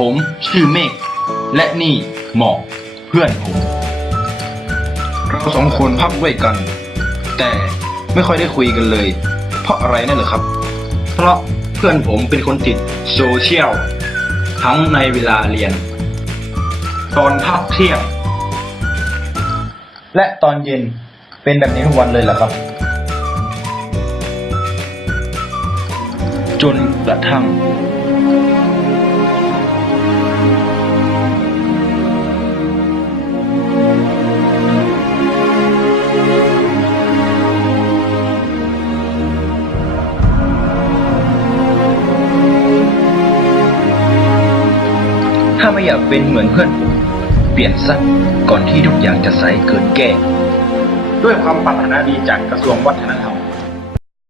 ผมชื่อเมฆและนี่หมอกเพื่อนผมเราสองคนพักด้วยกัน แต่ไม่ค่อยได้คุยกันเลย เพราะอะไรนั่นเหรอครับ เพราะเพื่อนผมเป็นคนติดโซเชียลทั้งในเวลาเรียน ตอนพักเที่ยง และตอนเย็นเป็นแบบนี้ทุกวันเลยเหรอครับ จนกระทั่ง ถ้าไม่อยากเป็นเหมือนเพื่อนผมเปลี่ยนซะก่อนที่ทุกอย่างจะสายเกินแก้ ด้วยความปรารถนาดีจากกระทรวงวัฒนธรรม